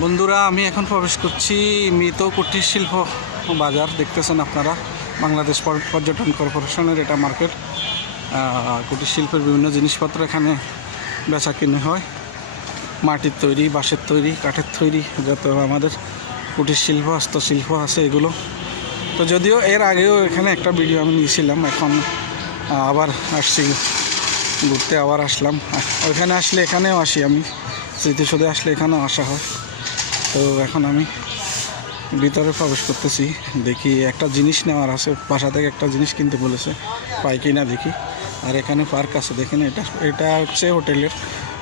বন্ধুরা, আমি এখন প্রবেশ করছি মৃত কুটির শিল্প বাজার। দেখতেছেন আপনারা, বাংলাদেশ পর- পর্যটন কর্পোরেশনের এটা মার্কেট। কুটির শিল্পের বিভিন্ন জিনিসপত্র এখানে বেচা কিনে হয়। মাটির তৈরি, বাঁশের তৈরি, কাঠের তৈরি, যত আমাদের কুটির শিল্প, হস্তশিল্প আছে এগুলো। তো যদিও এর আগেও এখানে একটা ভিডিও আমি নিয়েছিলাম, এখন আবার আসছি, ঘুরতে আবার আসলাম। ওইখানে আসলে এখানেও আসি আমি, স্মৃতিসৌধে আসলে এখানেও আসা হয়। তো এখন আমি ভিতরে প্রবেশ করতেছি, দেখি একটা জিনিস নেওয়ার আছে, বাসা থেকে একটা জিনিস কিনতে বলেছে, পাই কি না দেখি। আর এখানে পার্ক আছে, দেখেন এটা এটা হচ্ছে হোটেলের,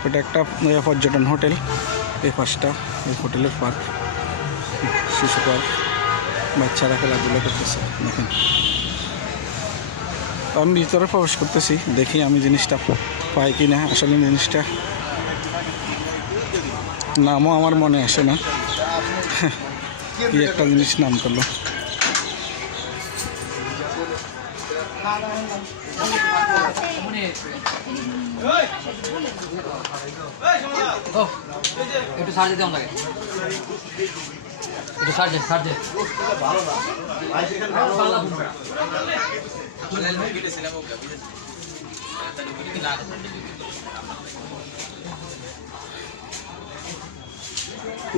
এটা একটা পর্যটন হোটেল, এই পাশটা, এই হোটেলের পার্ক। শিশু পার্ক, বাচ্চারা খেলাধুলা করতেছে, দেখেন। আমি ভিতরে প্রবেশ করতেছি, দেখি আমি জিনিসটা পাই কি না, আসলে জিনিসটা নামও আমার মনে আসে না। কি একটা জিনিস নাম করল। একটু সার দিতে আমাকে। একটু সার দে।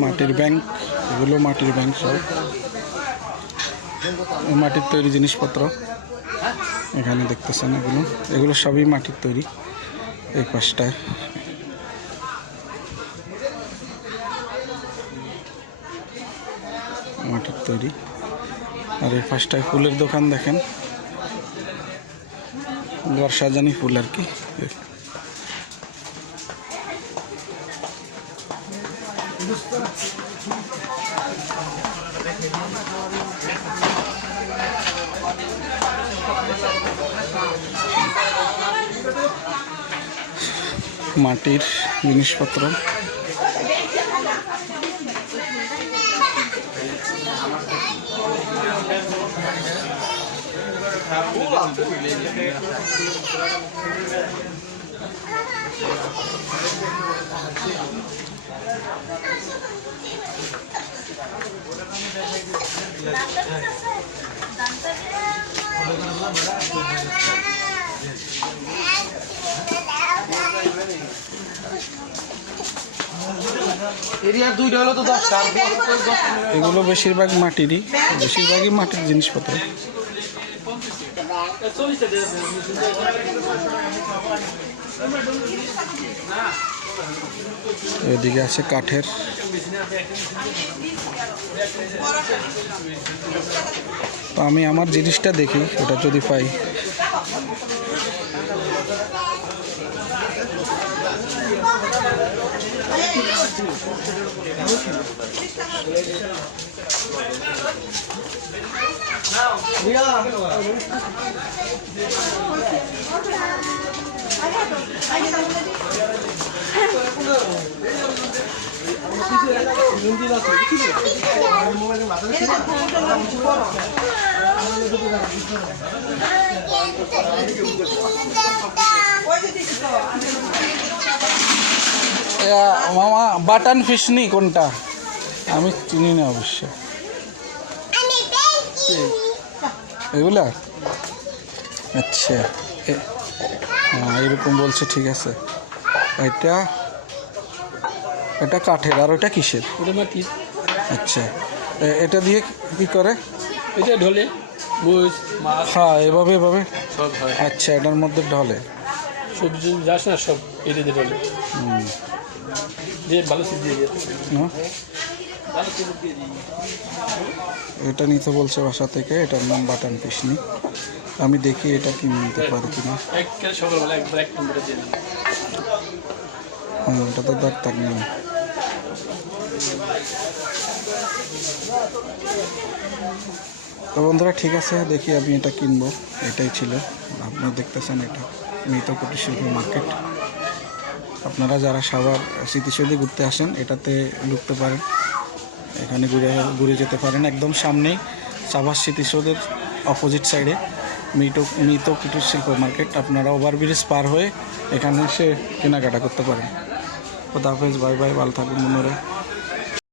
মাটির ব্যাংক এগুলো মাটির ব্যাংক সব। মাটির তৈরি জিনিসপত্র, এখানে দেখতেছেন এগুলো। এগুলো সবই মাটির তৈরি, এই পাশটায় মাটির তৈরি। আর এই পাশটায় ফুলের দোকান দেখেন। ঘর সাজানি ফুল আর কি। মাটির জিনিসপত্র। এরিয়া দুইটা হলো তো এগুলো বেশিরভাগ মাটিরই বেশিরভাগই মাটির জিনিসপত্র। এদিকে আছে কাঠের। তো আমি আমার জিনিসটা দেখি ওটা যদি পাই। মামা, বাটান ফিশ নি কোনটা? আমি চিনি না অবশ্য। এগুলা? আচ্ছা। এরকম বলছে, ঠিক আছে। এটা এটা কাঠের আর ওটা কিসের? ওটা মাটি আচ্ছা এটা দিয়ে কি করে? এটা ঢলে হ্যাঁ এভাবে এভাবে? সব হয়। আচ্ছা এটার মধ্যে ঢলে। সবজি যাস না সব এটা দিয়ে ঢলে। ভালো এটা নিতে বলছে বাসা থেকে এটার নাম বাটান পিসনি। আমি দেখি এটা কি নিতে পারি কিনা। সকালবেলা নম্বরে দিয়ে হ্যাঁ এটা তো দাগ নেই। তো বন্ধুরা, ঠিক আছে, দেখি আমি এটা কিনবো। এটাই ছিল। আপনারা দেখতেছেন এটা মৃত কুটির শিল্প মার্কেট। আপনারা যারা সাবার স্মৃতিসৌধে ঘুরতে আসেন, এটাতে ঢুকতে পারেন। এখানে ঘুরে ঘুরে যেতে পারেন। একদম সামনেই সাভার স্মৃতিসৌধের অপোজিট সাইডে মৃত মৃত কুটির শিল্প মার্কেট। আপনারা ওভারব্রিজ পার হয়ে এখানে এসে কেনাকাটা করতে পারেন। হাফেজ, বাই বাই, ভালো থাকুন মনোরে